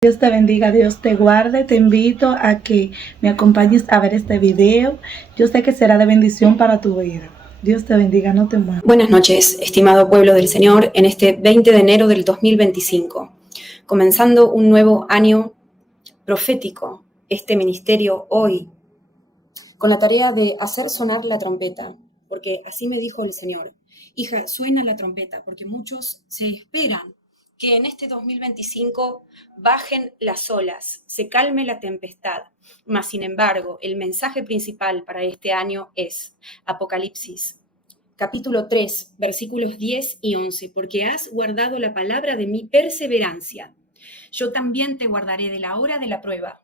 Dios te bendiga, Dios te guarde. Te invito a que me acompañes a ver este video. Yo sé que será de bendición para tu vida. Dios te bendiga, no te muevas. Buenas noches, estimado pueblo del Señor, en este 20 de enero del 2025, comenzando un nuevo año profético, este ministerio hoy, con la tarea de hacer sonar la trompeta, porque así me dijo el Señor: hija, suena la trompeta, porque muchos se esperan que en este 2025 bajen las olas, se calme la tempestad. Mas, sin embargo, el mensaje principal para este año es Apocalipsis, capítulo 3, versículos 10 y 11, porque has guardado la palabra de mi perseverancia. Yo también te guardaré de la hora de la prueba,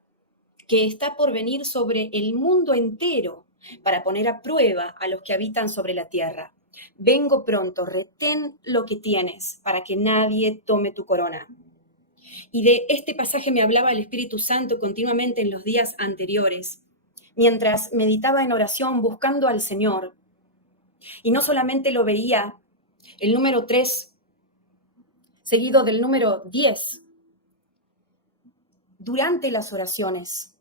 que está por venir sobre el mundo entero, para poner a prueba a los que habitan sobre la tierra. Vengo pronto, retén lo que tienes, para que nadie tome tu corona. Y de este pasaje me hablaba el Espíritu Santo continuamente en los días anteriores, mientras meditaba en oración buscando al Señor. Y no solamente lo veía el número 3, seguido del número 10, durante las oraciones,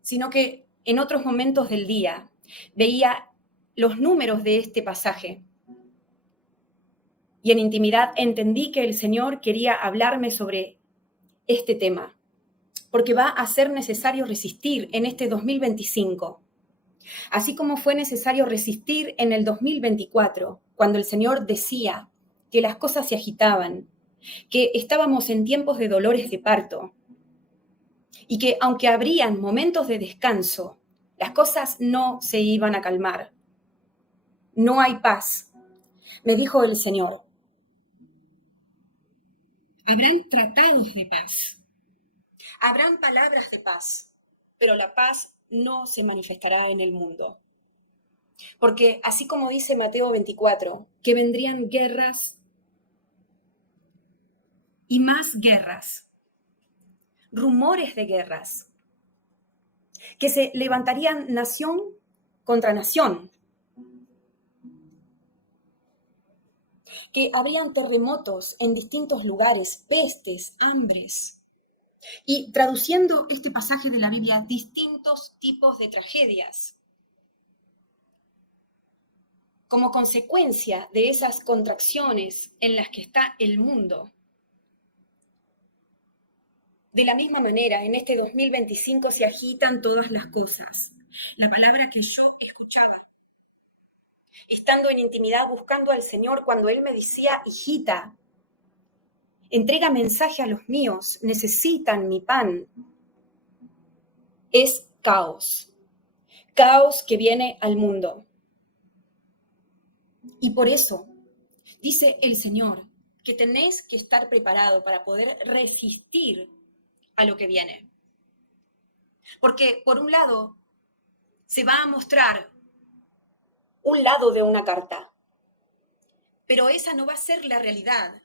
sino que en otros momentos del día veía los números de este pasaje. Y en intimidad entendí que el Señor quería hablarme sobre este tema, porque va a ser necesario resistir en este 2025. Así como fue necesario resistir en el 2024, cuando el Señor decía que las cosas se agitaban, que estábamos en tiempos de dolores de parto y que aunque habrían momentos de descanso, las cosas no se iban a calmar. No hay paz, me dijo el Señor. Habrán tratados de paz, habrán palabras de paz, pero la paz no se manifestará en el mundo. Porque así como dice Mateo 24, que vendrían guerras y más guerras, rumores de guerras, que se levantarían nación contra nación, que habrían terremotos en distintos lugares, pestes, hambres. Y traduciendo este pasaje de la Biblia, distintos tipos de tragedias, como consecuencia de esas contracciones en las que está el mundo. De la misma manera, en este 2025 se agitan todas las cosas. La palabra que yo escuchaba, estando en intimidad buscando al Señor, cuando Él me decía: hijita, entrega mensaje a los míos, necesitan mi pan, es caos. Caos que viene al mundo. Y por eso dice el Señor que tenéis que estar preparado para poder resistir a lo que viene. Porque por un lado se va a mostrar un lado de una carta, pero esa no va a ser la realidad,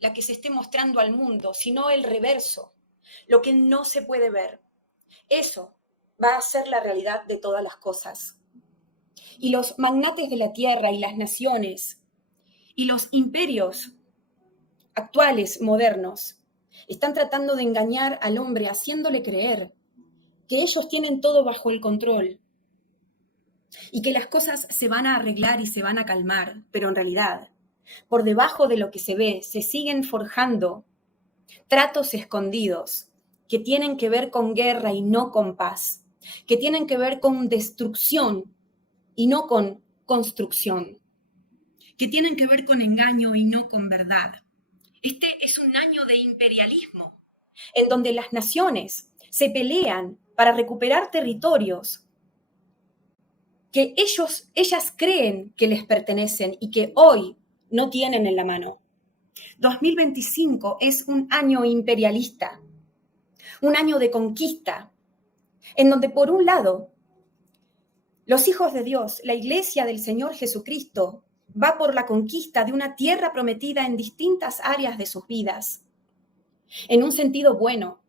la que se esté mostrando al mundo, sino el reverso, lo que no se puede ver. Eso va a ser la realidad de todas las cosas. Y los magnates de la tierra y las naciones y los imperios actuales, modernos, están tratando de engañar al hombre, haciéndole creer que ellos tienen todo bajo el control y que las cosas se van a arreglar y se van a calmar, pero en realidad, por debajo de lo que se ve, se siguen forjando tratos escondidos que tienen que ver con guerra y no con paz, que tienen que ver con destrucción y no con construcción, que tienen que ver con engaño y no con verdad. Este es un año de imperialismo, en donde las naciones se pelean para recuperar territorios que ellas creen que les pertenecen y que hoy no tienen en la mano. 2025 es un año imperialista, un año de conquista, en donde por un lado los hijos de Dios, la iglesia del Señor Jesucristo, va por la conquista de una tierra prometida en distintas áreas de sus vidas, en un sentido bueno.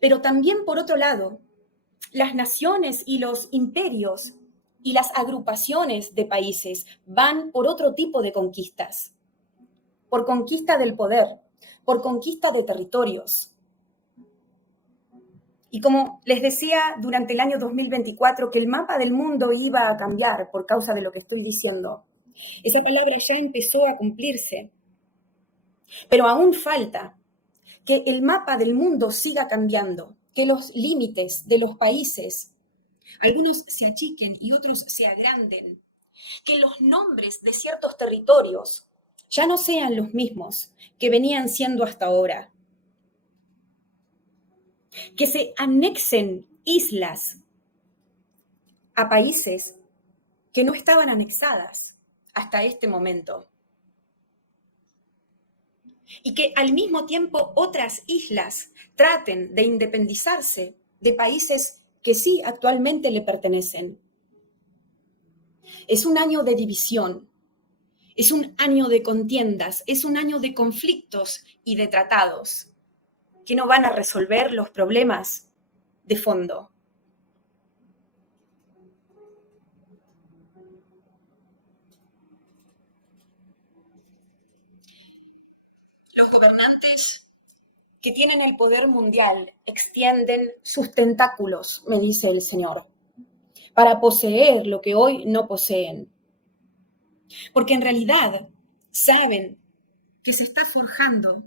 Pero también, por otro lado, las naciones y los imperios y las agrupaciones de países van por otro tipo de conquistas, por conquista del poder, por conquista de territorios. Y como les decía durante el año 2024 que el mapa del mundo iba a cambiar por causa de lo que estoy diciendo, esa palabra ya empezó a cumplirse. Pero aún falta que el mapa del mundo siga cambiando, que los límites de los países, algunos se achiquen y otros se agranden, que los nombres de ciertos territorios ya no sean los mismos que venían siendo hasta ahora, que se anexen islas a países que no estaban anexadas hasta este momento. Y que al mismo tiempo otras islas traten de independizarse de países que sí actualmente le pertenecen. Es un año de división, es un año de contiendas, es un año de conflictos y de tratados que no van a resolver los problemas de fondo. Los gobernantes que tienen el poder mundial extienden sus tentáculos, me dice el Señor, para poseer lo que hoy no poseen. Porque en realidad saben que se está forjando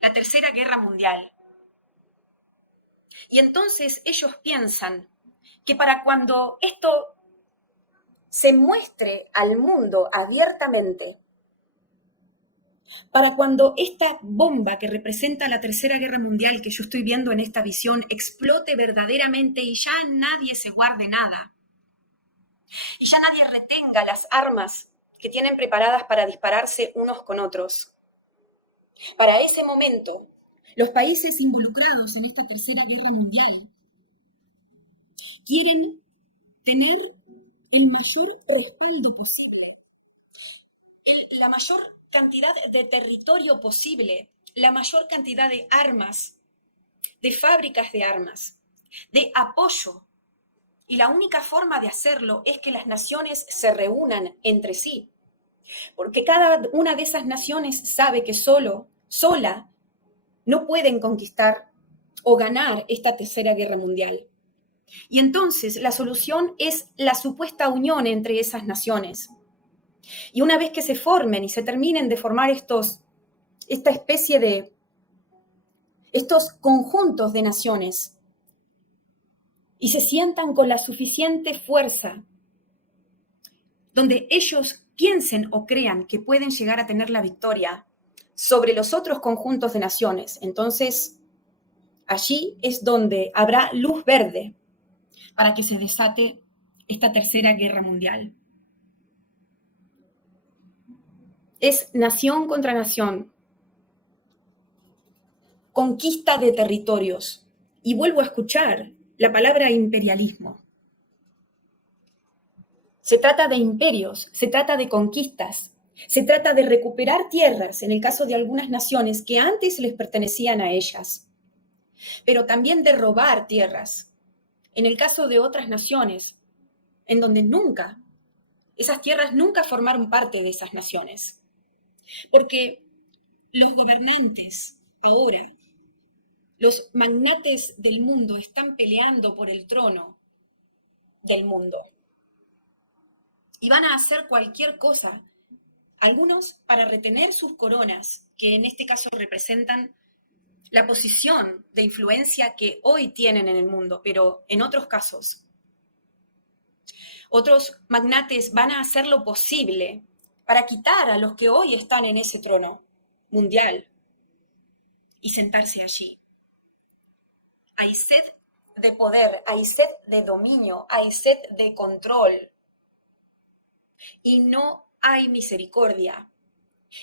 la Tercera Guerra Mundial. Y entonces ellos piensan que para cuando esto se muestre al mundo abiertamente, para cuando esta bomba que representa la Tercera Guerra Mundial que yo estoy viendo en esta visión explote verdaderamente y ya nadie se guarde nada, y ya nadie retenga las armas que tienen preparadas para dispararse unos con otros. Para ese momento, los países involucrados en esta Tercera Guerra Mundial quieren tener el mayor respaldo posible, la mayor cantidad de territorio posible, la mayor cantidad de armas, de fábricas de armas, de apoyo. Y la única forma de hacerlo es que las naciones se reúnan entre sí. Porque cada una de esas naciones sabe que sola, no pueden conquistar o ganar esta Tercera Guerra Mundial. Y entonces la solución es la supuesta unión entre esas naciones. Y una vez que se formen y se terminen de formar esta especie de, estos conjuntos de naciones, y se sientan con la suficiente fuerza, donde ellos piensen o crean que pueden llegar a tener la victoria sobre los otros conjuntos de naciones, entonces allí es donde habrá luz verde para que se desate esta Tercera Guerra Mundial. Es nación contra nación, conquista de territorios. Y vuelvo a escuchar la palabra imperialismo. Se trata de imperios, se trata de conquistas, se trata de recuperar tierras, en el caso de algunas naciones que antes les pertenecían a ellas, pero también de robar tierras, en el caso de otras naciones, en donde esas tierras nunca formaron parte de esas naciones. Porque los gobernantes ahora, los magnates del mundo están peleando por el trono del mundo. Y van a hacer cualquier cosa, algunos para retener sus coronas, que en este caso representan la posición de influencia que hoy tienen en el mundo, pero en otros casos, otros magnates van a hacer lo posible para quitar a los que hoy están en ese trono mundial y sentarse allí. Hay sed de poder, hay sed de dominio, hay sed de control. Y no hay misericordia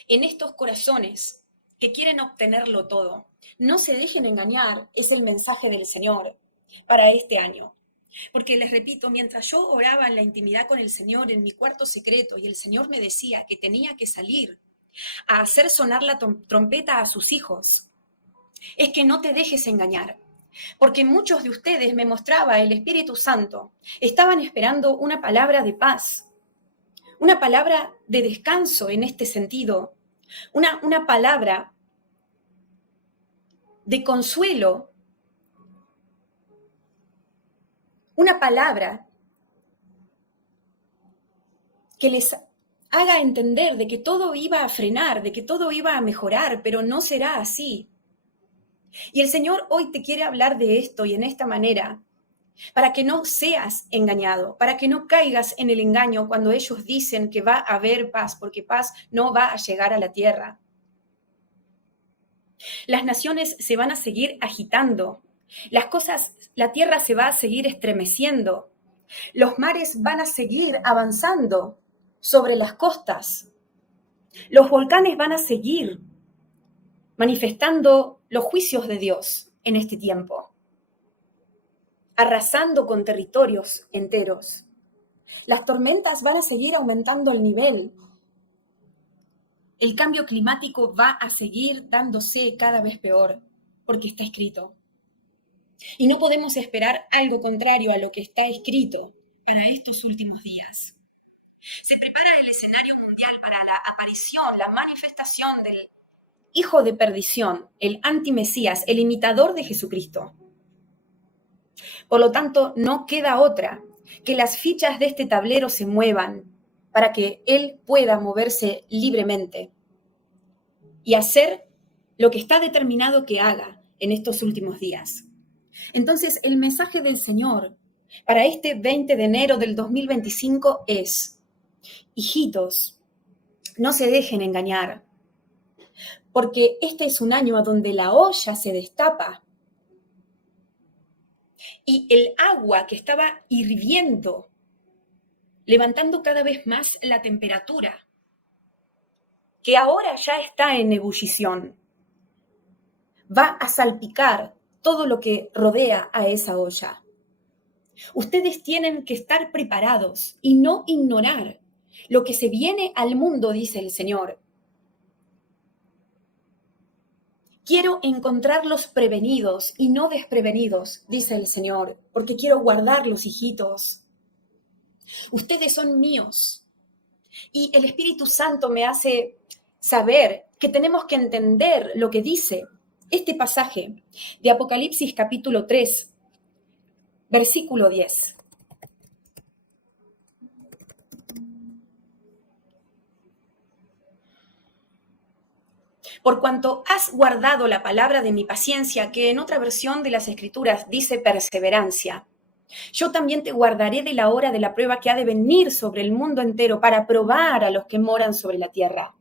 en estos corazones que quieren obtenerlo todo. No se dejen engañar, es el mensaje del Señor para este año. Porque les repito, mientras yo oraba en la intimidad con el Señor en mi cuarto secreto y el Señor me decía que tenía que salir a hacer sonar la trompeta a sus hijos, es que no te dejes engañar. Porque muchos de ustedes, me mostraba el Espíritu Santo, estaban esperando una palabra de paz, una palabra de descanso en este sentido, una palabra de consuelo, una palabra que les haga entender de que todo iba a frenar, de que todo iba a mejorar, pero no será así. Y el Señor hoy te quiere hablar de esto y en esta manera, para que no seas engañado, para que no caigas en el engaño cuando ellos dicen que va a haber paz, porque paz no va a llegar a la tierra. Las naciones se van a seguir agitando, la tierra se va a seguir estremeciendo, los mares van a seguir avanzando sobre las costas, los volcanes van a seguir manifestando los juicios de Dios en este tiempo, arrasando con territorios enteros. Las tormentas van a seguir aumentando el nivel. El cambio climático va a seguir dándose cada vez peor, porque está escrito. Y no podemos esperar algo contrario a lo que está escrito para estos últimos días. Se prepara el escenario mundial para la aparición, la manifestación del hijo de perdición, el antimesías, el imitador de Jesucristo. Por lo tanto, no queda otra que las fichas de este tablero se muevan para que él pueda moverse libremente y hacer lo que está determinado que haga en estos últimos días. Entonces, el mensaje del Señor para este 20 de enero del 2025 es: hijitos, no se dejen engañar, porque este es un año a donde la olla se destapa y el agua que estaba hirviendo, levantando cada vez más la temperatura, que ahora ya está en ebullición, va a salpicar todo lo que rodea a esa olla. Ustedes tienen que estar preparados y no ignorar lo que se viene al mundo, dice el Señor. Quiero encontrarlos prevenidos y no desprevenidos, dice el Señor, porque quiero guardarlos, hijitos. Ustedes son míos. Y el Espíritu Santo me hace saber que tenemos que entender lo que dice este pasaje de Apocalipsis capítulo 3, versículo 10. Por cuanto has guardado la palabra de mi paciencia, que en otra versión de las Escrituras dice perseverancia, yo también te guardaré de la hora de la prueba que ha de venir sobre el mundo entero para probar a los que moran sobre la tierra.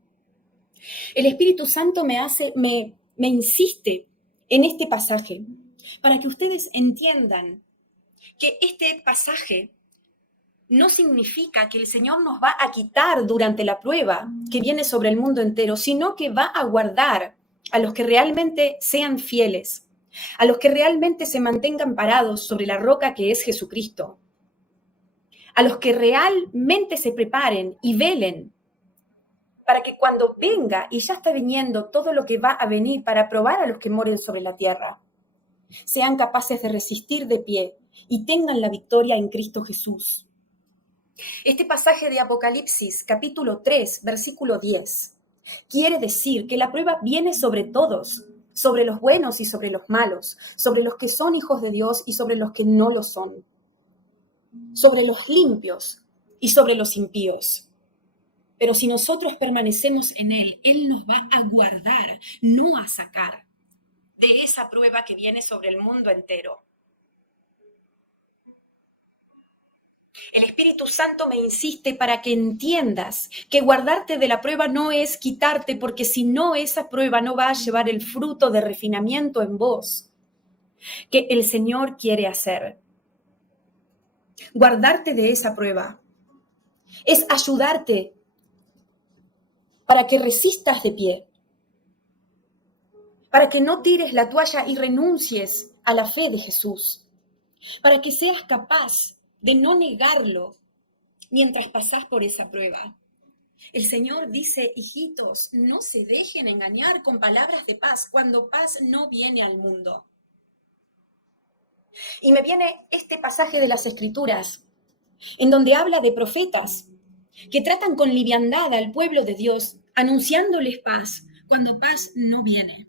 El Espíritu Santo me insiste en este pasaje para que ustedes entiendan que este pasaje no significa que el Señor nos va a quitar durante la prueba que viene sobre el mundo entero, sino que va a guardar a los que realmente sean fieles, a los que realmente se mantengan parados sobre la roca que es Jesucristo, a los que realmente se preparen y velen para que cuando venga, y ya está viniendo todo lo que va a venir para probar a los que moren sobre la tierra, sean capaces de resistir de pie y tengan la victoria en Cristo Jesús. Este pasaje de Apocalipsis, capítulo 3, versículo 10, quiere decir que la prueba viene sobre todos, sobre los buenos y sobre los malos, sobre los que son hijos de Dios y sobre los que no lo son, sobre los limpios y sobre los impíos. Pero si nosotros permanecemos en Él, Él nos va a guardar, no a sacar de esa prueba que viene sobre el mundo entero. El Espíritu Santo me insiste para que entiendas que guardarte de la prueba no es quitarte, porque si no, esa prueba no va a llevar el fruto de refinamiento en vos que el Señor quiere hacer. Guardarte de esa prueba es ayudarte para que resistas de pie, para que no tires la toalla y renuncies a la fe de Jesús, para que seas capaz de no negarlo mientras pasás por esa prueba. El Señor dice: hijitos, no se dejen engañar con palabras de paz, cuando paz no viene al mundo. Y me viene este pasaje de las Escrituras, en donde habla de profetas que tratan con liviandad al pueblo de Dios, anunciándoles paz, cuando paz no viene.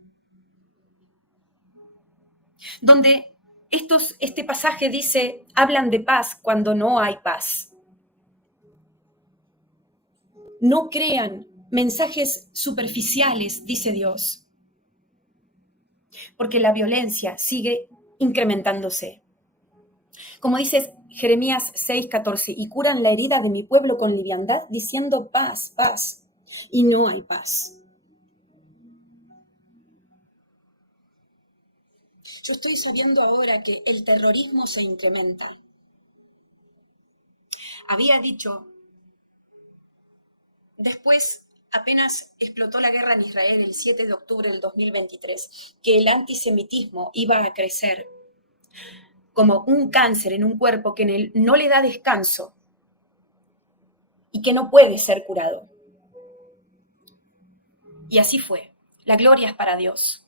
donde este pasaje dice, hablan de paz cuando no hay paz. No crean mensajes superficiales, dice Dios, porque la violencia sigue incrementándose. Como dice Jeremías 6:14, y curan la herida de mi pueblo con liviandad, diciendo paz, paz, y no hay paz. Yo estoy sabiendo ahora que el terrorismo se incrementa. Había dicho, después apenas explotó la guerra en Israel el 7 de octubre del 2023, que el antisemitismo iba a crecer como un cáncer en un cuerpo que no le da descanso y que no puede ser curado. Y así fue. La gloria es para Dios.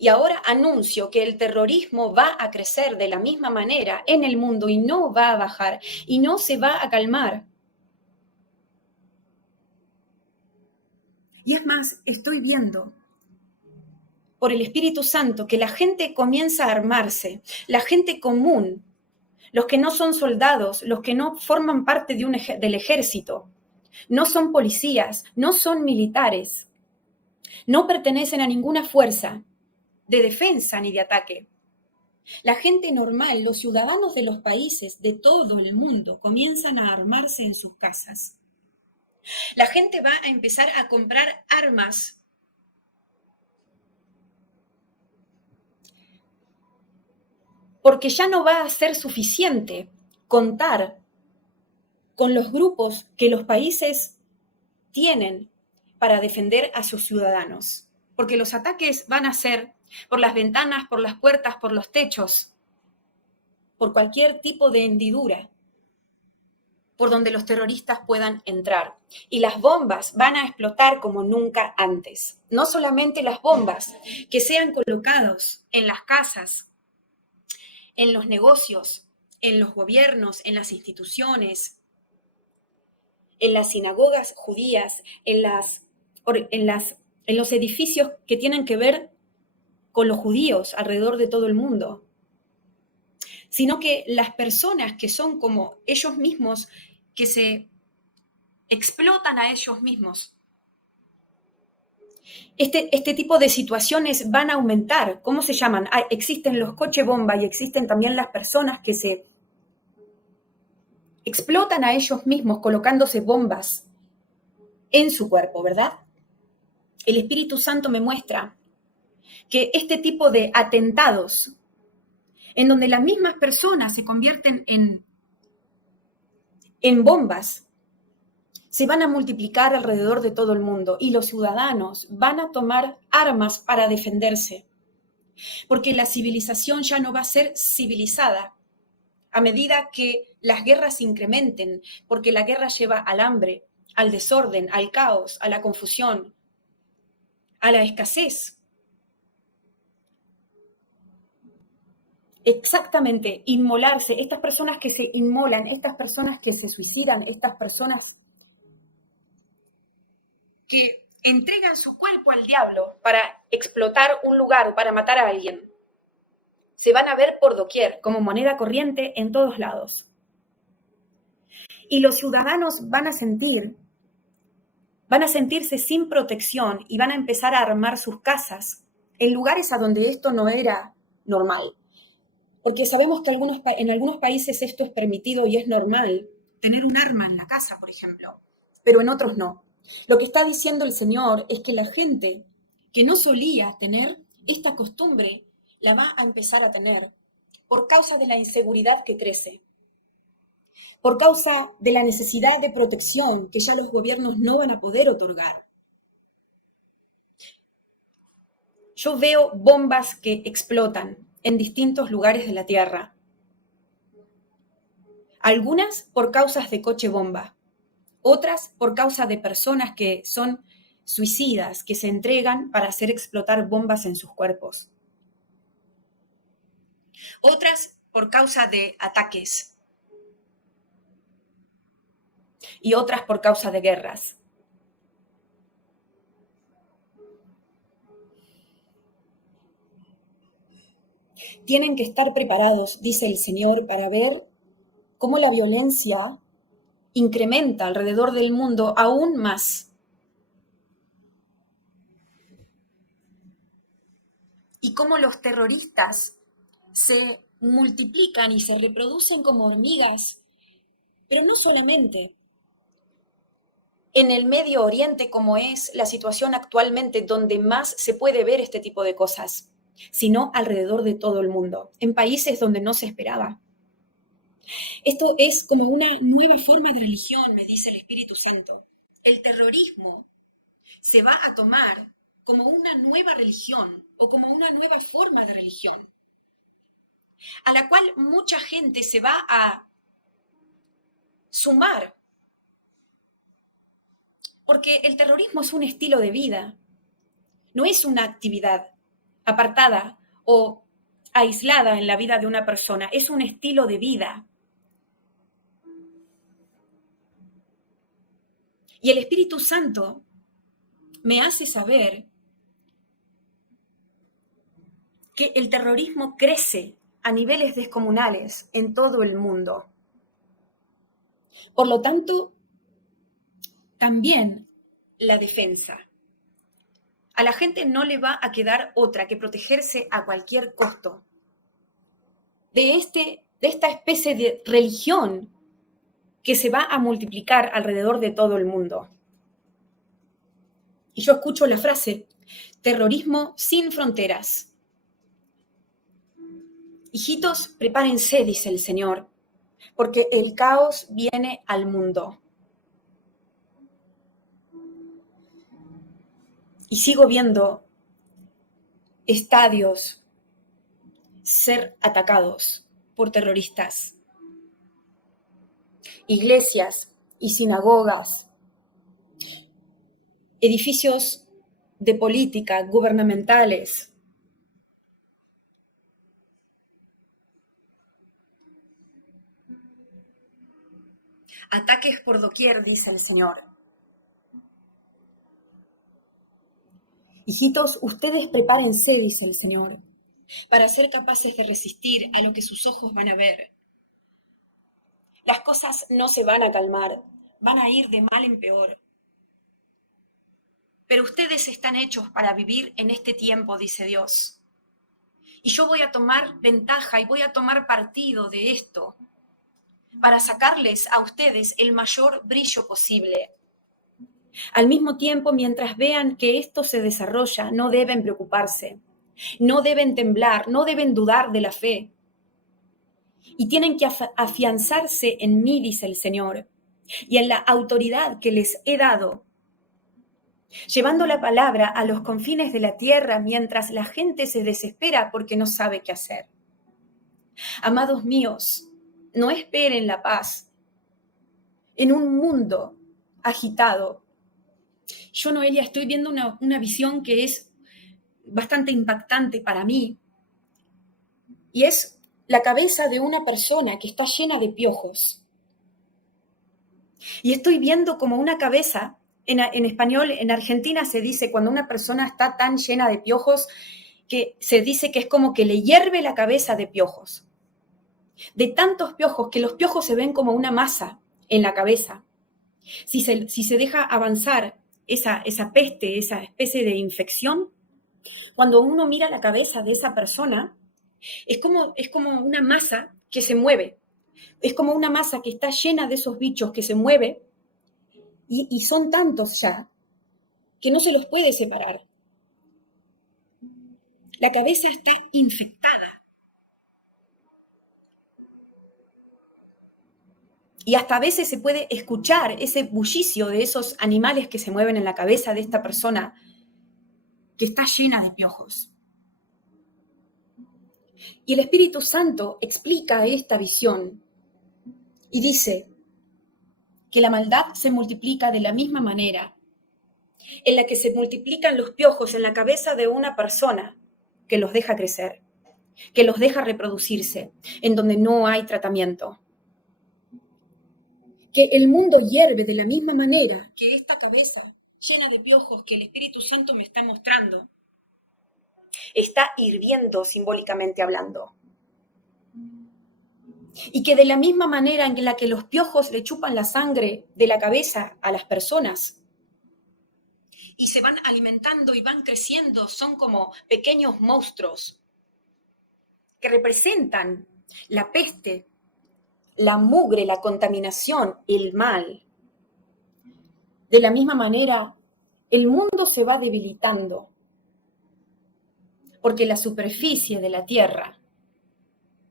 Y ahora anuncio que el terrorismo va a crecer de la misma manera en el mundo y no va a bajar y no se va a calmar. Y es más, estoy viendo por el Espíritu Santo que la gente comienza a armarse, la gente común, los que no son soldados, los que no forman parte del ejército, no son policías, no son militares, no pertenecen a ninguna fuerza de defensa ni de ataque. La gente normal, los ciudadanos de los países de todo el mundo comienzan a armarse en sus casas. La gente va a empezar a comprar armas porque ya no va a ser suficiente contar con los grupos que los países tienen para defender a sus ciudadanos, porque los ataques van a ser por las ventanas, por las puertas, por los techos, por cualquier tipo de hendidura por donde los terroristas puedan entrar. Y las bombas van a explotar como nunca antes. No solamente las bombas que sean colocados en las casas, en los negocios, en los gobiernos, en las instituciones, en las sinagogas judías, en los edificios que tienen que ver con los judíos alrededor de todo el mundo, sino que las personas que son como ellos mismos, que se explotan a ellos mismos. Este tipo de situaciones van a aumentar. ¿Cómo se llaman? Existen los coches bomba y existen también las personas que se explotan a ellos mismos colocándose bombas en su cuerpo, ¿verdad? El Espíritu Santo me muestra que este tipo de atentados, en donde las mismas personas se convierten en bombas, se van a multiplicar alrededor de todo el mundo y los ciudadanos van a tomar armas para defenderse, porque la civilización ya no va a ser civilizada a medida que las guerras incrementen, porque la guerra lleva al hambre, al desorden, al caos, a la confusión, a la escasez. Exactamente, inmolarse, estas personas que se inmolan, estas personas que se suicidan, estas personas que entregan su cuerpo al diablo para explotar un lugar o para matar a alguien, se van a ver por doquier, como moneda corriente en todos lados. Y los ciudadanos van a sentirse sin protección y van a empezar a armar sus casas en lugares a donde esto no era normal. Porque sabemos que en algunos países esto es permitido y es normal, tener un arma en la casa, por ejemplo, pero en otros no. Lo que está diciendo el Señor es que la gente que no solía tener esta costumbre la va a empezar a tener por causa de la inseguridad que crece, por causa de la necesidad de protección que ya los gobiernos no van a poder otorgar. Yo veo bombas que explotan en distintos lugares de la Tierra. Algunas por causas de coche bomba, otras por causa de personas que son suicidas, que se entregan para hacer explotar bombas en sus cuerpos. Otras por causa de ataques. Y otras por causa de guerras. Tienen que estar preparados, dice el Señor, para ver cómo la violencia incrementa alrededor del mundo aún más. Y cómo los terroristas se multiplican y se reproducen como hormigas, pero no solamente en el Medio Oriente, como es la situación actualmente, donde más se puede ver este tipo de cosas, sino alrededor de todo el mundo, en países donde no se esperaba. Esto es como una nueva forma de religión, me dice el Espíritu Santo. El terrorismo se va a tomar como una nueva religión o como una nueva forma de religión, a la cual mucha gente se va a sumar, porque el terrorismo es un estilo de vida, no es una actividad apartada o aislada en la vida de una persona, es un estilo de vida. Y el Espíritu Santo me hace saber que el terrorismo crece a niveles descomunales en todo el mundo. Por lo tanto, también la defensa. A la gente no le va a quedar otra que protegerse a cualquier costo de esta especie de religión que se va a multiplicar alrededor de todo el mundo. Y yo escucho la frase, terrorismo sin fronteras. Hijitos, prepárense, dice el Señor, porque el caos viene al mundo. Y sigo viendo estadios ser atacados por terroristas, iglesias y sinagogas, edificios de política gubernamentales. Ataques por doquier, dice el Señor. Hijitos, ustedes prepárense, dice el Señor, para ser capaces de resistir a lo que sus ojos van a ver. Las cosas no se van a calmar, van a ir de mal en peor. Pero ustedes están hechos para vivir en este tiempo, dice Dios. Y yo voy a tomar ventaja y voy a tomar partido de esto para sacarles a ustedes el mayor brillo posible. Al mismo tiempo, mientras vean que esto se desarrolla, no deben preocuparse, no deben temblar, no deben dudar de la fe. Y tienen que afianzarse en mí, dice el Señor, y en la autoridad que les he dado, llevando la palabra a los confines de la tierra mientras la gente se desespera porque no sabe qué hacer. Amados míos, no esperen la paz en un mundo agitado. Yo, Noelia, estoy viendo una visión que es bastante impactante para mí, y es la cabeza de una persona que está llena de piojos. Y estoy viendo como una cabeza, en español, en Argentina se dice cuando una persona está tan llena de piojos, que se dice que es como que le hierve la cabeza de piojos. De tantos piojos, que los piojos se ven como una masa en la cabeza. Si se deja avanzar esa peste, esa especie de infección, cuando uno mira la cabeza de esa persona, es como una masa que se mueve. Es como una masa que está llena de esos bichos que se mueve, y son tantos ya que no se los puede separar. La cabeza está infectada. Y hasta a veces se puede escuchar ese bullicio de esos animales que se mueven en la cabeza de esta persona que está llena de piojos. Y el Espíritu Santo explica esta visión y dice que la maldad se multiplica de la misma manera en la que se multiplican los piojos en la cabeza de una persona que los deja crecer, que los deja reproducirse, en donde no hay tratamiento. Que el mundo hierve de la misma manera que esta cabeza llena de piojos que el Espíritu Santo me está mostrando. está hirviendo simbólicamente hablando. Y que de la misma manera en la que los piojos le chupan la sangre de la cabeza a las personas y se van alimentando y van creciendo, son como pequeños monstruos que representan la peste, la mugre, la contaminación, el mal. De la misma manera, el mundo se va debilitando porque la superficie de la tierra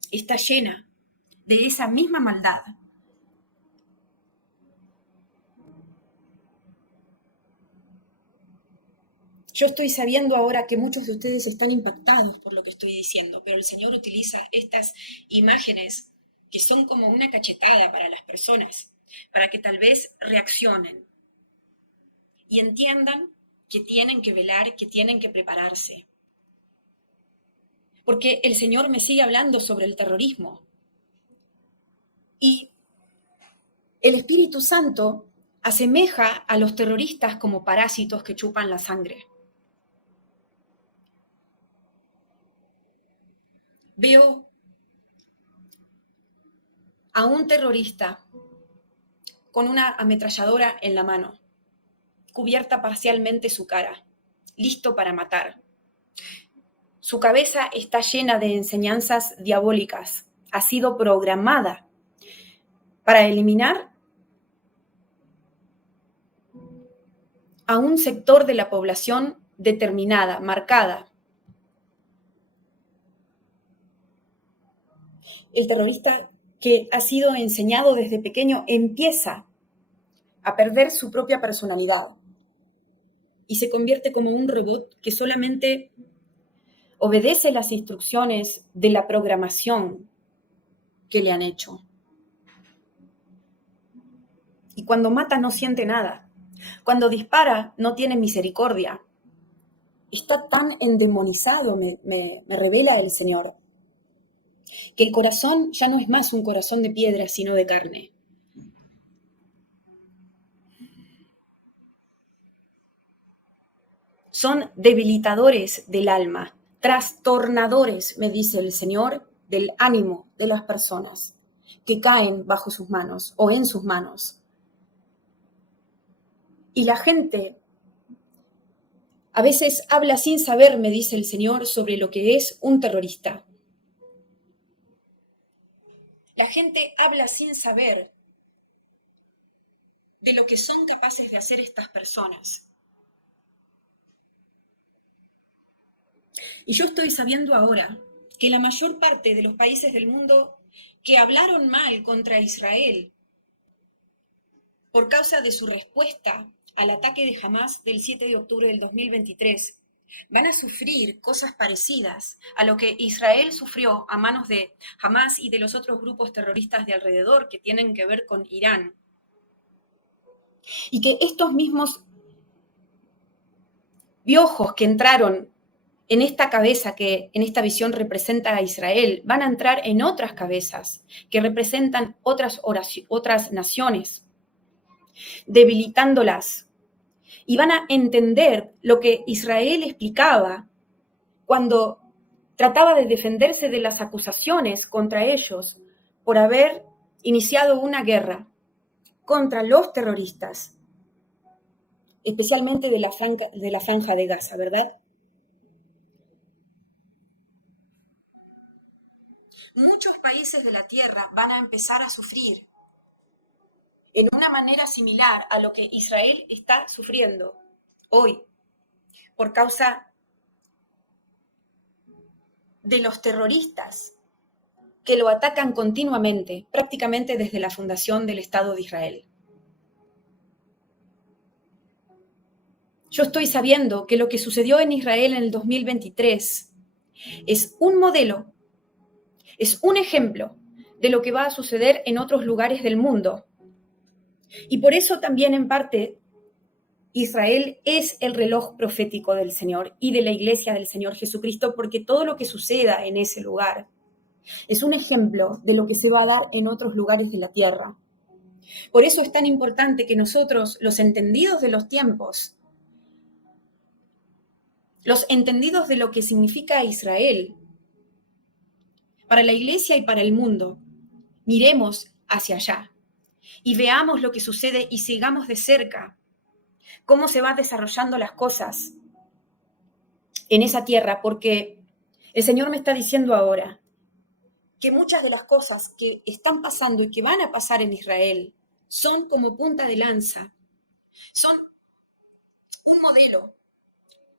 está llena de esa misma maldad. Yo estoy sabiendo ahora que muchos de ustedes están impactados por lo que estoy diciendo, pero el Señor utiliza estas imágenes que son como una cachetada para las personas, para que tal vez reaccionen y entiendan que tienen que velar, que tienen que prepararse. Porque el Señor me sigue hablando sobre el terrorismo. Y el Espíritu Santo asemeja a los terroristas como parásitos que chupan la sangre. Veo a un terrorista con una ametralladora en la mano, cubierta parcialmente su cara, listo para matar. Su cabeza está llena de enseñanzas diabólicas, ha sido programada para eliminar a un sector de la población determinada, marcada. El terrorista que ha sido enseñado desde pequeño empieza a perder su propia personalidad y se convierte como un robot que solamente obedece las instrucciones de la programación que le han hecho. Y cuando mata no siente nada. Cuando dispara no tiene misericordia. Está tan endemonizado, me revela el Señor, que el corazón ya no es más un corazón de piedra, sino de carne. Son debilitadores del alma, trastornadores, me dice el Señor, del ánimo de las personas que caen bajo sus manos o en sus manos. Y la gente a veces habla sin saber, me dice el Señor, sobre lo que es un terrorista. La gente habla sin saber de lo que son capaces de hacer estas personas. Y yo estoy sabiendo ahora que la mayor parte de los países del mundo que hablaron mal contra Israel por causa de su respuesta al ataque de Hamás del 7 de octubre del 2023, van a sufrir cosas parecidas a lo que Israel sufrió a manos de Hamás y de los otros grupos terroristas de alrededor que tienen que ver con Irán. Y que estos mismos piojos que entraron en esta cabeza que en esta visión representa a Israel, van a entrar en otras cabezas que representan otras naciones, debilitándolas. Y van a entender lo que Israel explicaba cuando trataba de defenderse de las acusaciones contra ellos por haber iniciado una guerra contra los terroristas, especialmente de la franja de Gaza, ¿verdad? Muchos países de la Tierra van a empezar a sufrir en una manera similar a lo que Israel está sufriendo hoy por causa de los terroristas que lo atacan continuamente, prácticamente desde la fundación del Estado de Israel. Yo estoy sabiendo que lo que sucedió en Israel en el 2023 es un modelo, es un ejemplo de lo que va a suceder en otros lugares del mundo. Y por eso también en parte Israel es el reloj profético del Señor y de la iglesia del Señor Jesucristo, porque todo lo que suceda en ese lugar es un ejemplo de lo que se va a dar en otros lugares de la tierra. Por eso es tan importante que nosotros, los entendidos de los tiempos, los entendidos de lo que significa Israel, para la iglesia y para el mundo, miremos hacia allá y veamos lo que sucede y sigamos de cerca cómo se van desarrollando las cosas en esa tierra, porque el Señor me está diciendo ahora que muchas de las cosas que están pasando y que van a pasar en Israel son como punta de lanza, son un modelo,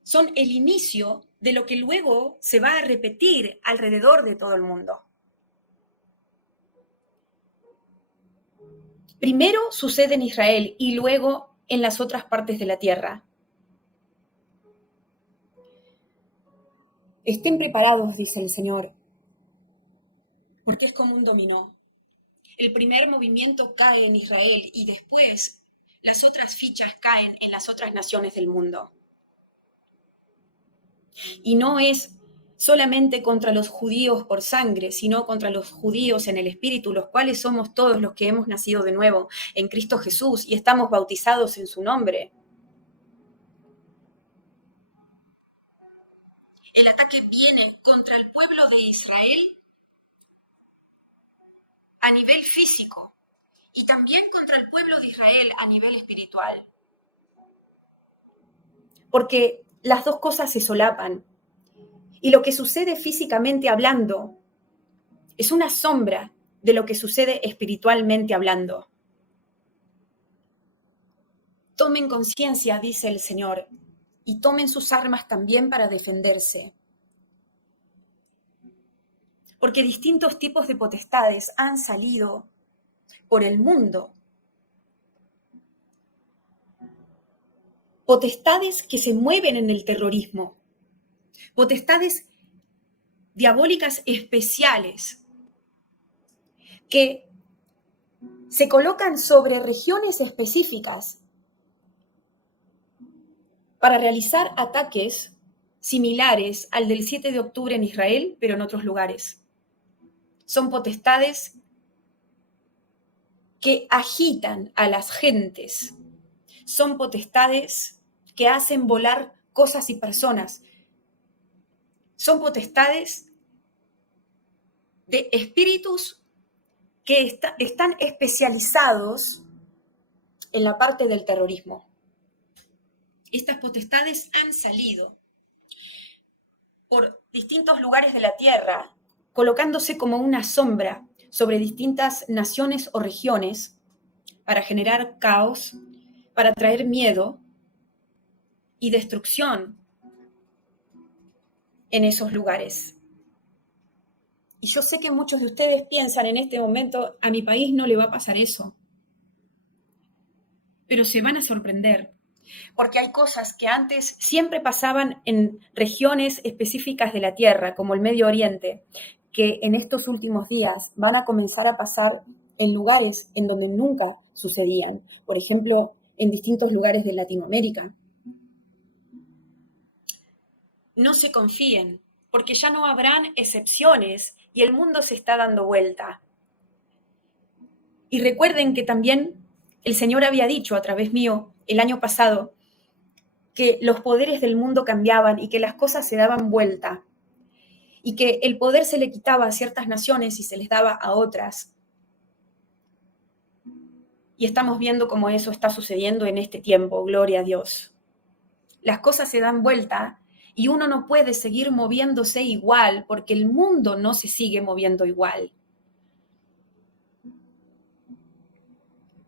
son el inicio de lo que luego se va a repetir alrededor de todo el mundo. Primero sucede en Israel y luego en las otras partes de la tierra. Estén preparados, dice el Señor, porque es como un dominó. El primer movimiento cae en Israel y después las otras fichas caen en las otras naciones del mundo. Y no es solamente contra los judíos por sangre, sino contra los judíos en el espíritu, los cuales somos todos los que hemos nacido de nuevo en Cristo Jesús y estamos bautizados en su nombre. El ataque viene contra el pueblo de Israel a nivel físico y también contra el pueblo de Israel a nivel espiritual. Porque las dos cosas se solapan. Y lo que sucede físicamente hablando es una sombra de lo que sucede espiritualmente hablando. Tomen conciencia, dice el Señor, y tomen sus armas también para defenderse. Porque distintos tipos de potestades han salido por el mundo. Potestades que se mueven en el terrorismo. Potestades diabólicas especiales que se colocan sobre regiones específicas para realizar ataques similares al del 7 de octubre en Israel, pero en otros lugares. Son potestades que agitan a las gentes. Son potestades que hacen volar cosas y personas. Son potestades de espíritus que están especializados en la parte del terrorismo. Estas potestades han salido por distintos lugares de la tierra, colocándose como una sombra sobre distintas naciones o regiones para generar caos, para traer miedo y destrucción en esos lugares. Y yo sé que muchos de ustedes piensan en este momento, a mi país no le va a pasar eso. Pero se van a sorprender, porque hay cosas que antes siempre pasaban en regiones específicas de la tierra, como el Medio Oriente, que en estos últimos días van a comenzar a pasar en lugares en donde nunca sucedían. Por ejemplo, en distintos lugares de Latinoamérica. No se confíen, porque ya no habrán excepciones y el mundo se está dando vuelta. Y recuerden que también el Señor había dicho a través mío el año pasado que los poderes del mundo cambiaban y que las cosas se daban vuelta y que el poder se le quitaba a ciertas naciones y se les daba a otras. Y estamos viendo cómo eso está sucediendo en este tiempo, gloria a Dios. Las cosas se dan vuelta y uno no puede seguir moviéndose igual porque el mundo no se sigue moviendo igual.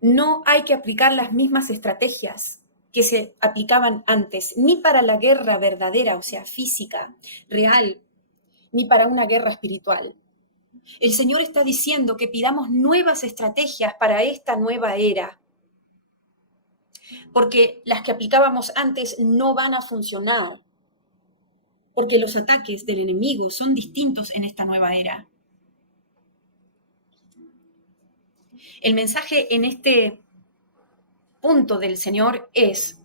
No hay que aplicar las mismas estrategias que se aplicaban antes, ni para la guerra verdadera, o sea, física, real, ni para una guerra espiritual. El Señor está diciendo que pidamos nuevas estrategias para esta nueva era, porque las que aplicábamos antes no van a funcionar, porque los ataques del enemigo son distintos en esta nueva era. El mensaje en este punto del Señor es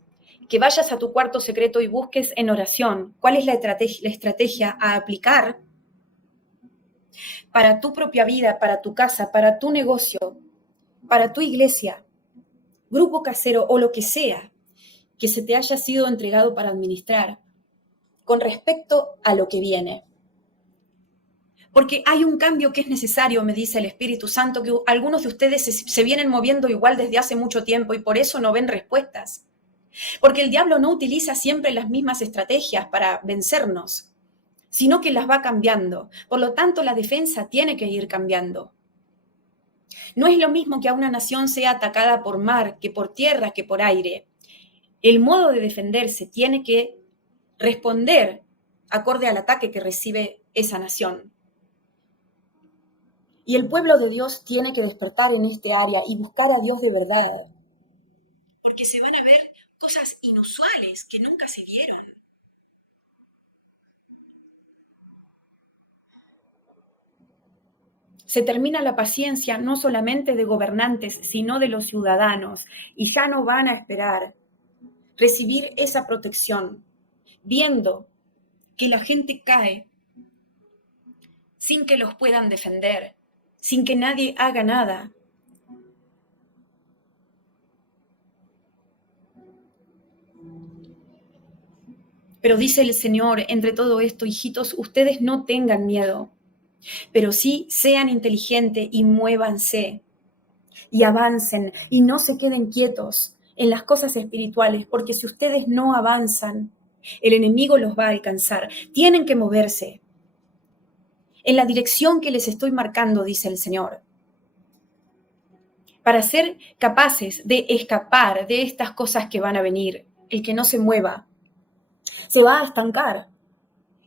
que vayas a tu cuarto secreto y busques en oración cuál es la estrategia a aplicar para tu propia vida, para tu casa, para tu negocio, para tu iglesia, grupo casero o lo que sea que se te haya sido entregado para administrar. con respecto a lo que viene. Porque hay un cambio que es necesario, me dice el Espíritu Santo, que algunos de ustedes se vienen moviendo igual desde hace mucho tiempo y por eso no ven respuestas. Porque el diablo no utiliza siempre las mismas estrategias para vencernos, sino que las va cambiando. Por lo tanto, la defensa tiene que ir cambiando. No es lo mismo que a una nación sea atacada por mar, que por tierra, que por aire. El modo de defenderse tiene que responder acorde al ataque que recibe esa nación. Y el pueblo de Dios tiene que despertar en este área y buscar a Dios de verdad. Porque se van a ver cosas inusuales que nunca se vieron. Se termina la paciencia no solamente de gobernantes, sino de los ciudadanos, y ya no van a esperar recibir esa protección, viendo que la gente cae sin que los puedan defender, sin que nadie haga nada. Pero dice el Señor, entre todo esto, hijitos, ustedes no tengan miedo, pero sí sean inteligentes y muévanse y avancen y no se queden quietos en las cosas espirituales, porque si ustedes no avanzan, el enemigo los va a alcanzar. Tienen que moverse en la dirección que les estoy marcando, dice el Señor, para ser capaces de escapar de estas cosas que van a venir. El que no se mueva se va a estancar.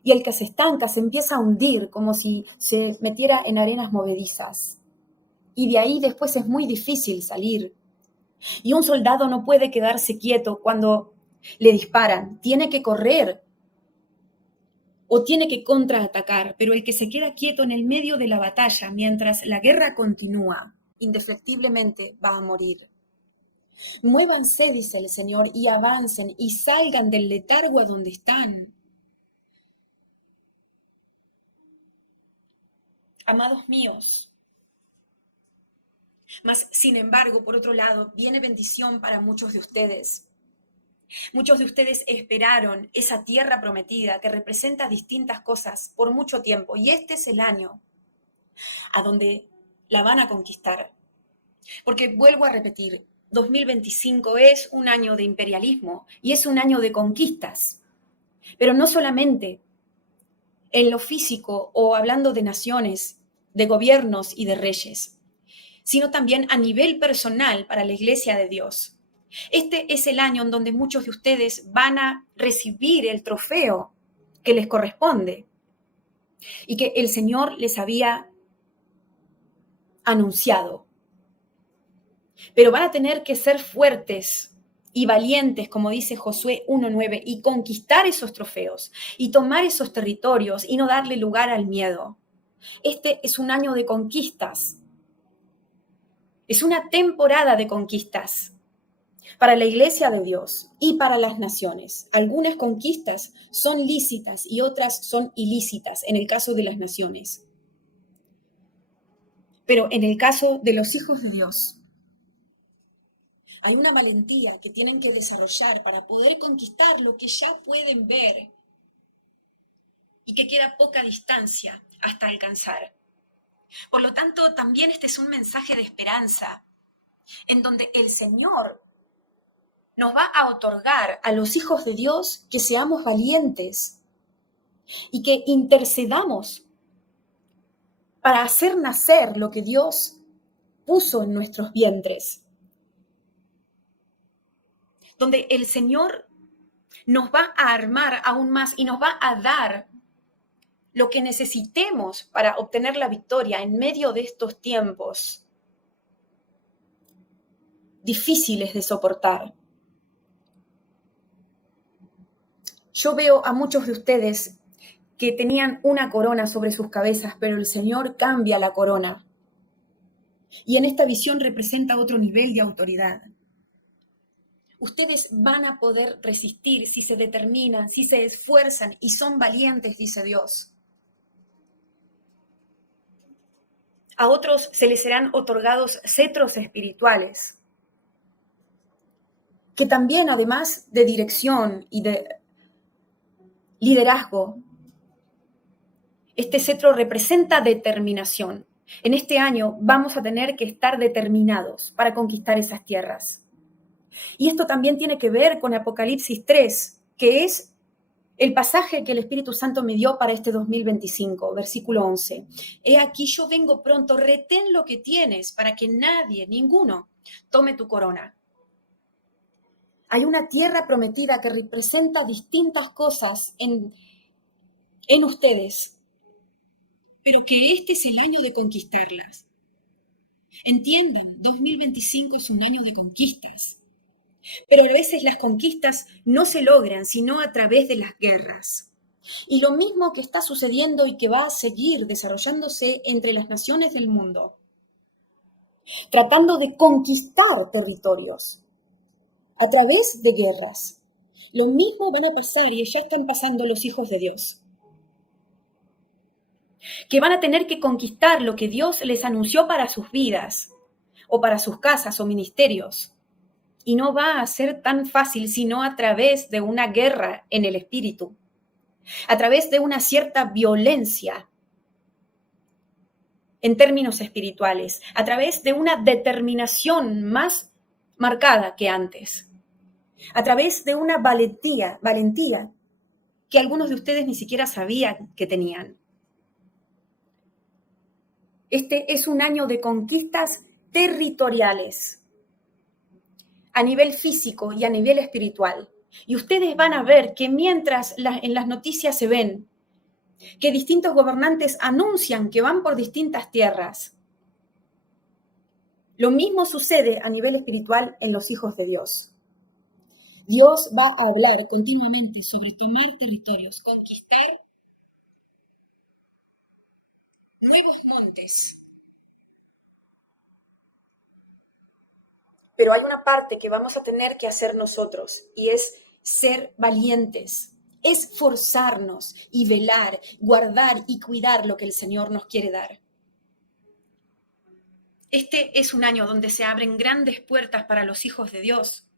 Y el que se estanca se empieza a hundir como si se metiera en arenas movedizas. Y de ahí después es muy difícil salir. Y un soldado no puede quedarse quieto cuando le disparan. Tiene que correr o tiene que contraatacar. Pero el que se queda quieto en el medio de la batalla mientras la guerra continúa, indefectiblemente va a morir. Muévanse, dice el Señor, y avancen y salgan del letargo a donde están. Amados míos, mas sin embargo, por otro lado, viene bendición para muchos de ustedes. Muchos de ustedes esperaron esa tierra prometida que representa distintas cosas por mucho tiempo y este es el año a donde la van a conquistar. Porque vuelvo a repetir, 2025 es un año de imperialismo y es un año de conquistas, pero no solamente en lo físico o hablando de naciones, de gobiernos y de reyes, sino también a nivel personal para la Iglesia de Dios. Este es el año en donde muchos de ustedes van a recibir el trofeo que les corresponde y que el Señor les había anunciado. Pero van a tener que ser fuertes y valientes, como dice Josué 1:9, y conquistar esos trofeos y tomar esos territorios y no darle lugar al miedo. Este es un año de conquistas. Es una temporada de conquistas para la Iglesia de Dios y para las naciones. Algunas conquistas son lícitas y otras son ilícitas en el caso de las naciones. Pero en el caso de los hijos de Dios, hay una valentía que tienen que desarrollar para poder conquistar lo que ya pueden ver y que queda poca distancia hasta alcanzar. Por lo tanto, también este es un mensaje de esperanza, en donde el Señor nos va a otorgar a los hijos de Dios que seamos valientes y que intercedamos para hacer nacer lo que Dios puso en nuestros vientres. Donde el Señor nos va a armar aún más y nos va a dar lo que necesitemos para obtener la victoria en medio de estos tiempos difíciles de soportar. Yo veo a muchos de ustedes que tenían una corona sobre sus cabezas, pero el Señor cambia la corona. Y en esta visión representa otro nivel de autoridad. Ustedes van a poder resistir si se determinan, si se esfuerzan y son valientes, dice Dios. A otros se les serán otorgados cetros espirituales, que también, además de dirección y de liderazgo. Este cetro representa determinación. En este año vamos a tener que estar determinados para conquistar esas tierras. Y esto también tiene que ver con Apocalipsis 3, que es el pasaje que el Espíritu Santo me dio para este 2025, versículo 11. He aquí yo vengo pronto, retén lo que tienes para que nadie, ninguno, tome tu corona. Hay una tierra prometida que representa distintas cosas en ustedes, pero que este es el año de conquistarlas. Entiendan, 2025 es un año de conquistas, pero a veces las conquistas no se logran sino a través de las guerras. Y lo mismo que está sucediendo y que va a seguir desarrollándose entre las naciones del mundo, tratando de conquistar territorios a través de guerras. Lo mismo van a pasar y ya están pasando los hijos de Dios, que van a tener que conquistar lo que Dios les anunció para sus vidas o para sus casas o ministerios. Y no va a ser tan fácil sino a través de una guerra en el espíritu, a través de una cierta violencia en términos espirituales, a través de una determinación más marcada que antes, a través de una valentía que algunos de ustedes ni siquiera sabían que tenían. Este es un año de conquistas territoriales, a nivel físico y a nivel espiritual. Y ustedes van a ver que mientras en las noticias se ven que distintos gobernantes anuncian que van por distintas tierras, lo mismo sucede a nivel espiritual en los hijos de Dios. Dios va a hablar continuamente sobre tomar territorios, conquistar nuevos montes. Pero hay una parte que vamos a tener que hacer nosotros y es ser valientes, esforzarnos y velar, guardar y cuidar lo que el Señor nos quiere dar. Este es un año donde se abren grandes puertas para los hijos de Dios,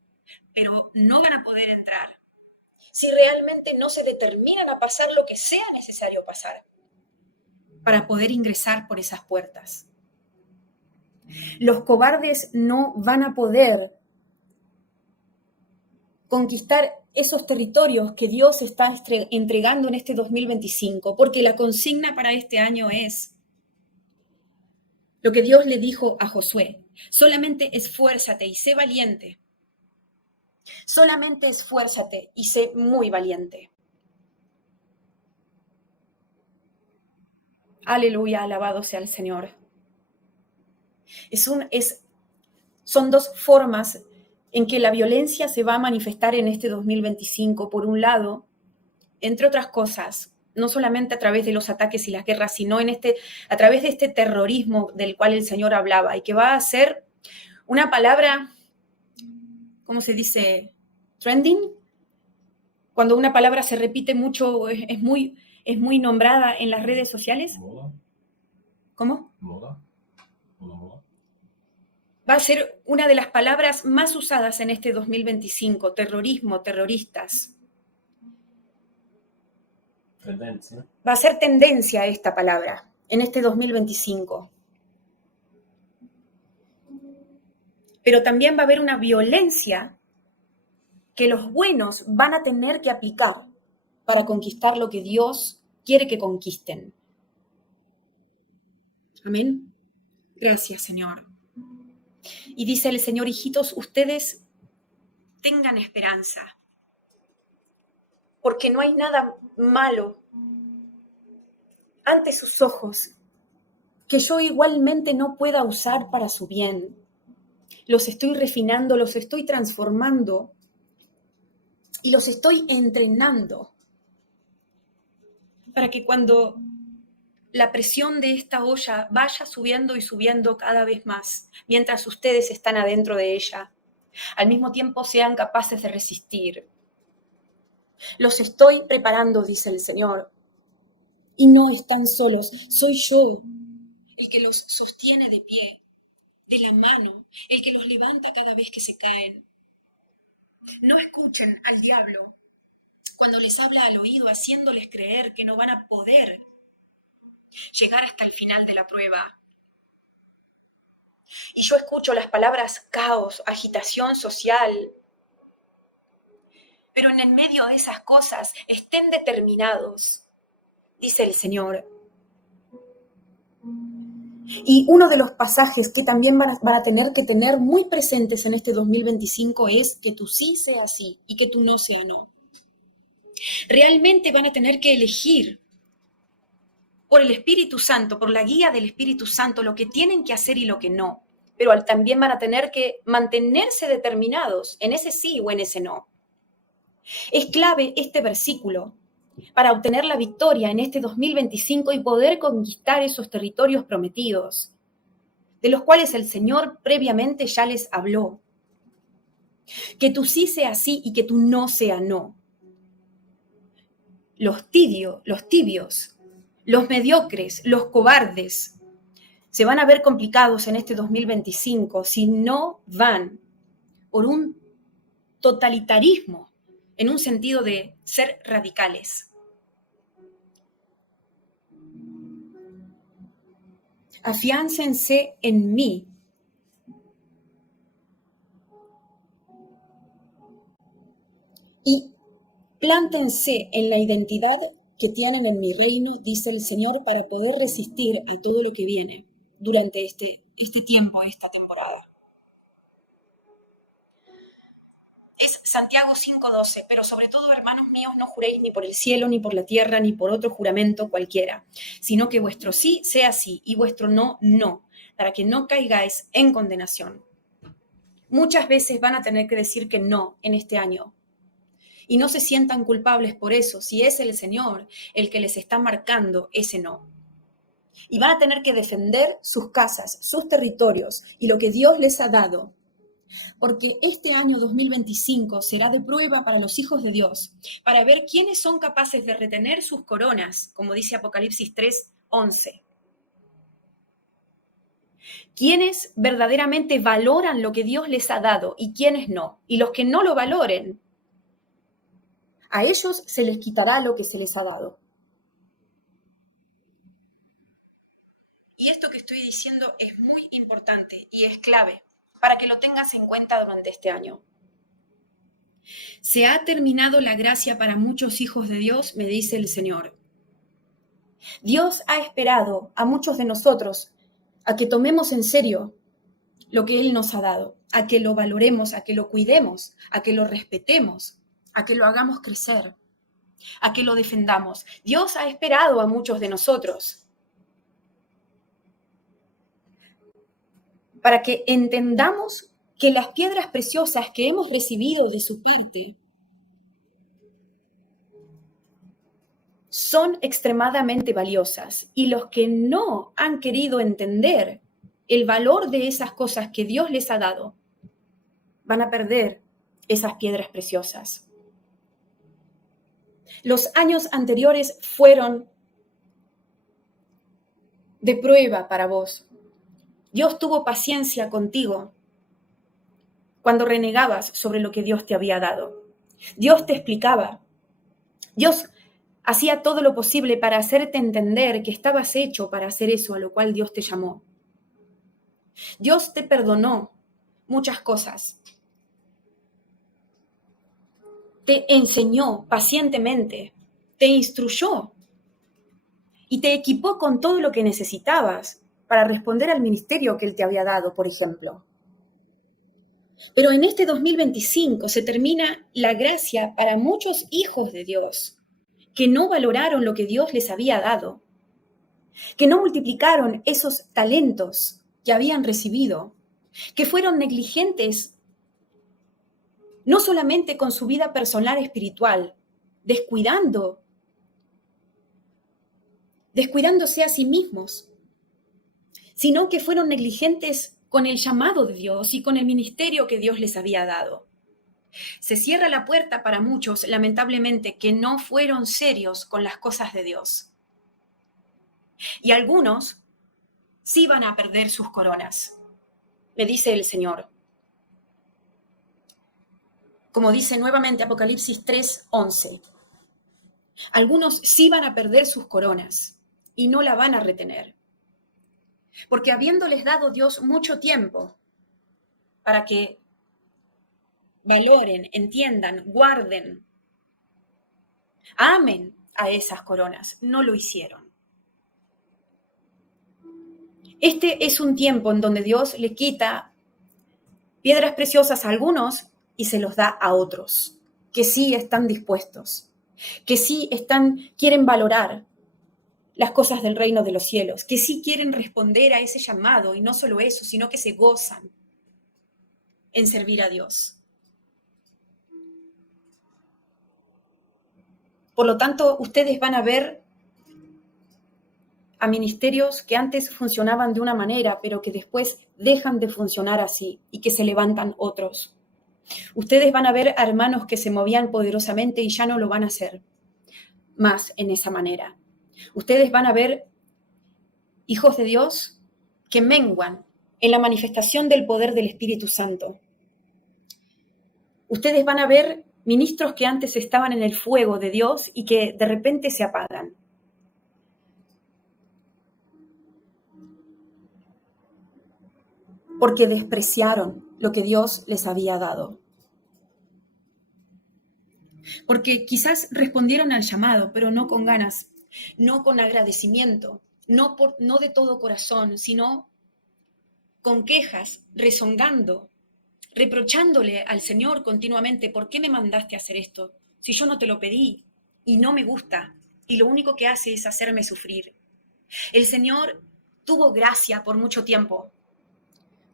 pero no van a poder entrar si realmente no se determinan a pasar lo que sea necesario pasar para poder ingresar por esas puertas. Los cobardes no van a poder conquistar esos territorios que Dios está entregando en este 2025, porque la consigna para este año es lo que Dios le dijo a Josué: solamente esfuérzate y sé valiente. Solamente esfuérzate y sé muy valiente. Aleluya, alabado sea el Señor. Son dos formas en que la violencia se va a manifestar en este 2025. Por un lado, entre otras cosas, no solamente a través de los ataques y las guerras, sino a través de este terrorismo del cual el Señor hablaba, y que va a ser una palabra, ¿cómo se dice? Trending. Cuando una palabra se repite mucho, es muy nombrada en las redes sociales. ¿Moda? ¿Cómo? ¿Moda? ¿Una moda? Va a ser una de las palabras más usadas en este 2025, terrorismo, terroristas. Tendencia. Va a ser tendencia esta palabra en este 2025. Pero también va a haber una violencia que los buenos van a tener que aplicar para conquistar lo que Dios quiere que conquisten. Amén. Gracias, Señor. Y dice el Señor: hijitos, ustedes tengan esperanza, porque no hay nada malo ante sus ojos que yo igualmente no pueda usar para su bien. Los estoy refinando, los estoy transformando y los estoy entrenando para que cuando la presión de esta olla vaya subiendo y subiendo cada vez más, mientras ustedes están adentro de ella, al mismo tiempo sean capaces de resistir. Los estoy preparando, dice el Señor, y no están solos, soy yo el que los sostiene de pie, de la mano, el que los levanta cada vez que se caen. No escuchen al diablo cuando les habla al oído, haciéndoles creer que no van a poder llegar hasta el final de la prueba. Y yo escucho las palabras caos, agitación social, pero en el medio de esas cosas estén determinados, dice el Señor. Y uno de los pasajes que también van a tener que tener muy presentes en este 2025 es que tu sí sea sí y que tu no sea no. Realmente van a tener que elegir por el Espíritu Santo, por la guía del Espíritu Santo, lo que tienen que hacer y lo que no. Pero también van a tener que mantenerse determinados en ese sí o en ese no. Es clave este versículo para obtener la victoria en este 2025 y poder conquistar esos territorios prometidos, de los cuales el Señor previamente ya les habló. Que tu sí sea sí y que tu no sea no. Los tibios, los mediocres, los cobardes, se van a ver complicados en este 2025 si no van por un totalitarismo, en un sentido de ser radicales. Afiáncense en mí. Y plántense en la identidad que tienen en mi reino, dice el Señor, para poder resistir a todo lo que viene durante este tiempo, esta temporada. Es Santiago 5:12, pero sobre todo, hermanos míos, no juréis ni por el cielo, ni por la tierra, ni por otro juramento cualquiera, sino que vuestro sí sea sí y vuestro no, no, para que no caigáis en condenación. Muchas veces van a tener que decir que no en este año. Y no se sientan culpables por eso, si es el Señor el que les está marcando ese no. Y van a tener que defender sus casas, sus territorios y lo que Dios les ha dado. Porque este año 2025 será de prueba para los hijos de Dios, para ver quiénes son capaces de retener sus coronas, como dice Apocalipsis 3:11. Quiénes verdaderamente valoran lo que Dios les ha dado y quiénes no. Y los que no lo valoren, a ellos se les quitará lo que se les ha dado. Y esto que estoy diciendo es muy importante y es clave para que lo tengas en cuenta durante este año. Se ha terminado la gracia para muchos hijos de Dios, me dice el Señor. Dios ha esperado a muchos de nosotros a que tomemos en serio lo que Él nos ha dado, a que lo valoremos, a que lo cuidemos, a que lo respetemos, a que lo hagamos crecer, a que lo defendamos. Dios ha esperado a muchos de nosotros para que entendamos que las piedras preciosas que hemos recibido de su parte son extremadamente valiosas, y los que no han querido entender el valor de esas cosas que Dios les ha dado, van a perder esas piedras preciosas. Los años anteriores fueron de prueba para vos. Dios tuvo paciencia contigo cuando renegabas sobre lo que Dios te había dado. Dios te explicaba. Dios hacía todo lo posible para hacerte entender que estabas hecho para hacer eso a lo cual Dios te llamó. Dios te perdonó muchas cosas. Te enseñó pacientemente, te instruyó y te equipó con todo lo que necesitabas para responder al ministerio que Él te había dado, por ejemplo. Pero en este 2025 se termina la gracia para muchos hijos de Dios que no valoraron lo que Dios les había dado, que no multiplicaron esos talentos que habían recibido, que fueron negligentes no solamente con su vida personal espiritual, descuidándose a sí mismos, sino que fueron negligentes con el llamado de Dios y con el ministerio que Dios les había dado. Se cierra la puerta para muchos, lamentablemente, que no fueron serios con las cosas de Dios. Y algunos sí van a perder sus coronas, me dice el Señor. como dice nuevamente Apocalipsis 3:11. Algunos sí van a perder sus coronas y no la van a retener, porque habiéndoles dado Dios mucho tiempo para que valoren, entiendan, guarden, amen a esas coronas, no lo hicieron. Este es un tiempo en donde Dios le quita piedras preciosas a algunos y se los da a otros, que sí están dispuestos, que sí quieren valorar las cosas del reino de los cielos, que sí quieren responder a ese llamado, y no solo eso, sino que se gozan en servir a Dios. Por lo tanto, ustedes van a ver a ministerios que antes funcionaban de una manera, pero que después dejan de funcionar así y que se levantan otros. Ustedes van a ver a hermanos que se movían poderosamente y ya no lo van a hacer más en esa manera. Ustedes van a ver hijos de Dios que menguan en la manifestación del poder del Espíritu Santo. Ustedes van a ver ministros que antes estaban en el fuego de Dios y que de repente se apagan. Porque despreciaron lo que Dios les había dado. Porque quizás respondieron al llamado, pero no con ganas, no con agradecimiento, no de todo corazón, sino con quejas, rezongando, reprochándole al Señor continuamente: ¿por qué me mandaste a hacer esto? Si yo no te lo pedí y no me gusta, y lo único que hace es hacerme sufrir. El Señor tuvo gracia por mucho tiempo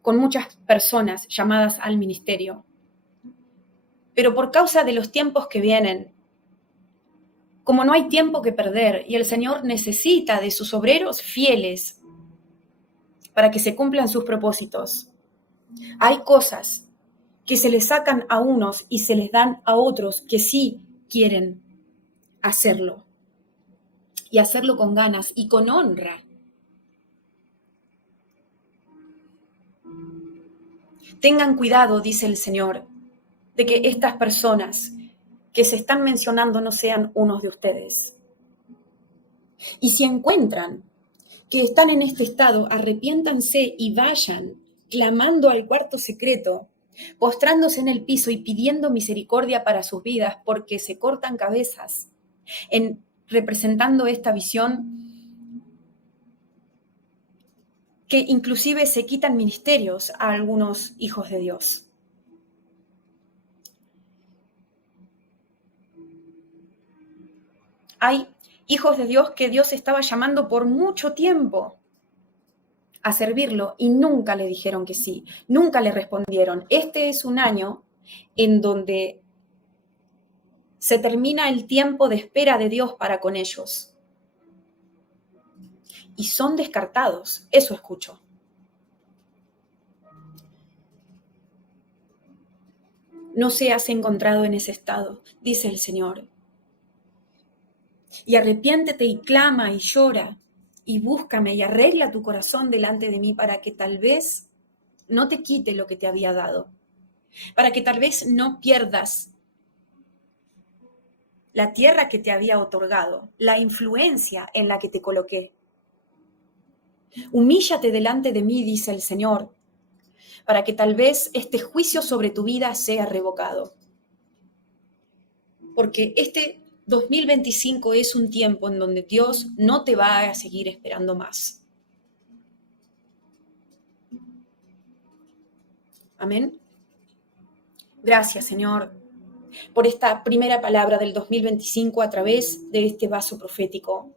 con muchas personas llamadas al ministerio. Pero por causa de los tiempos que vienen, como no hay tiempo que perder y el Señor necesita de sus obreros fieles para que se cumplan sus propósitos, hay cosas que se les sacan a unos y se les dan a otros que sí quieren hacerlo, y hacerlo con ganas y con honra. Tengan cuidado, dice el Señor, de que estas personas que se están mencionando no sean unos de ustedes. Y si encuentran que están en este estado, arrepiéntanse y vayan clamando al cuarto secreto, postrándose en el piso y pidiendo misericordia para sus vidas, porque se cortan cabezas representando esta visión, que inclusive se quitan ministerios a algunos hijos de Dios. Hay hijos de Dios que Dios estaba llamando por mucho tiempo a servirlo y nunca le dijeron que sí, nunca le respondieron. Este es un año en donde se termina el tiempo de espera de Dios para con ellos. Y son descartados, eso escucho. No seas encontrado en ese estado, dice el Señor. Y arrepiéntete y clama y llora y búscame y arregla tu corazón delante de mí para que tal vez no te quite lo que te había dado, para que tal vez no pierdas la tierra que te había otorgado, la influencia en la que te coloqué. Humíllate delante de mí, dice el Señor, para que tal vez este juicio sobre tu vida sea revocado. Porque este 2025 es un tiempo en donde Dios no te va a seguir esperando más. Amén. Gracias, Señor, por esta primera palabra del 2025 a través de este vaso profético.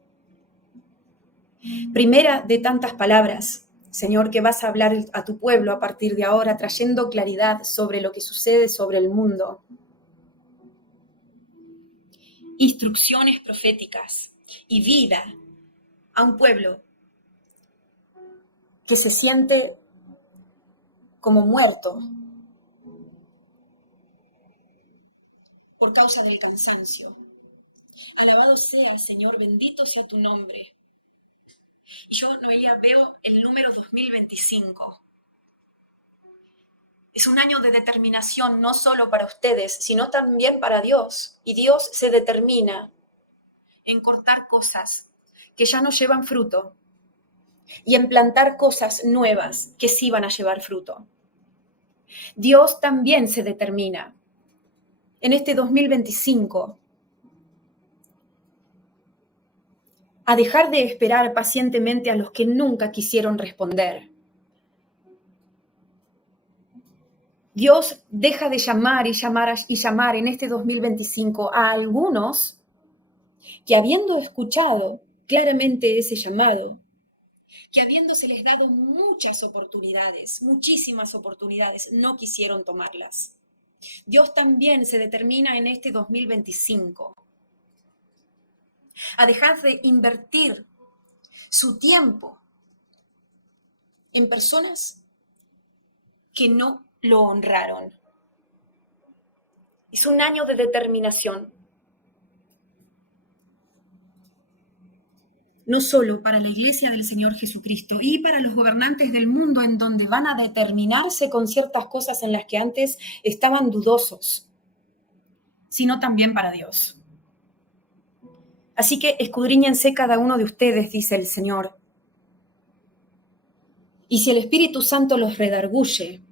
Primera de tantas palabras, Señor, que vas a hablar a tu pueblo a partir de ahora, trayendo claridad sobre lo que sucede sobre el mundo. Instrucciones proféticas y vida a un pueblo que se siente como muerto por causa del cansancio. Alabado sea, Señor, bendito sea tu nombre. Y yo, Noelia, veo el número 2025 Es un año de determinación no solo para ustedes, sino también para Dios. Y Dios se determina en cortar cosas que ya no llevan fruto y en plantar cosas nuevas que sí van a llevar fruto. Dios también se determina en este 2025 a dejar de esperar pacientemente a los que nunca quisieron responder. Dios deja de llamar y llamar y llamar en este 2025 a algunos que, habiendo escuchado claramente ese llamado, que habiéndoseles dado muchas oportunidades, muchísimas oportunidades, no quisieron tomarlas. Dios también se determina en este 2025 a dejar de invertir su tiempo en personas que no lo honraron. Es un año de determinación. No solo para la Iglesia del Señor Jesucristo y para los gobernantes del mundo, en donde van a determinarse con ciertas cosas en las que antes estaban dudosos, sino también para Dios. Así que escudriñense cada uno de ustedes, dice el Señor. Y si el Espíritu Santo los redarguye,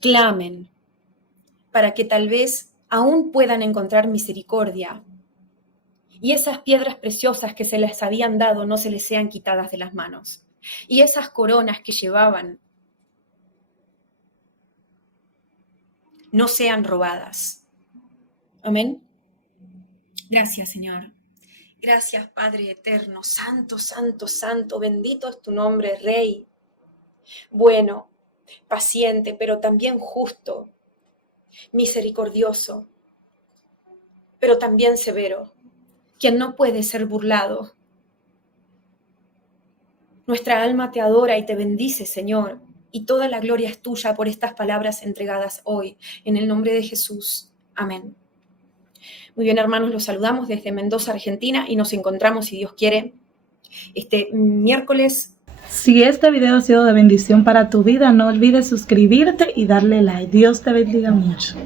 clamen para que tal vez aún puedan encontrar misericordia y esas piedras preciosas que se les habían dado no se les sean quitadas de las manos. Y esas coronas que llevaban no sean robadas. Amén. Gracias, Señor. Gracias, Padre eterno, santo, santo, santo, bendito es tu nombre, Rey. Bueno, paciente, pero también justo, misericordioso, pero también severo, quien no puede ser burlado. Nuestra alma te adora y te bendice, Señor, y toda la gloria es tuya por estas palabras entregadas hoy, en el nombre de Jesús. Amén. Muy bien, hermanos, los saludamos desde Mendoza, Argentina, y nos encontramos, si Dios quiere, este miércoles. Si este video ha sido de bendición para tu vida, no olvides suscribirte y darle like. Dios te bendiga mucho.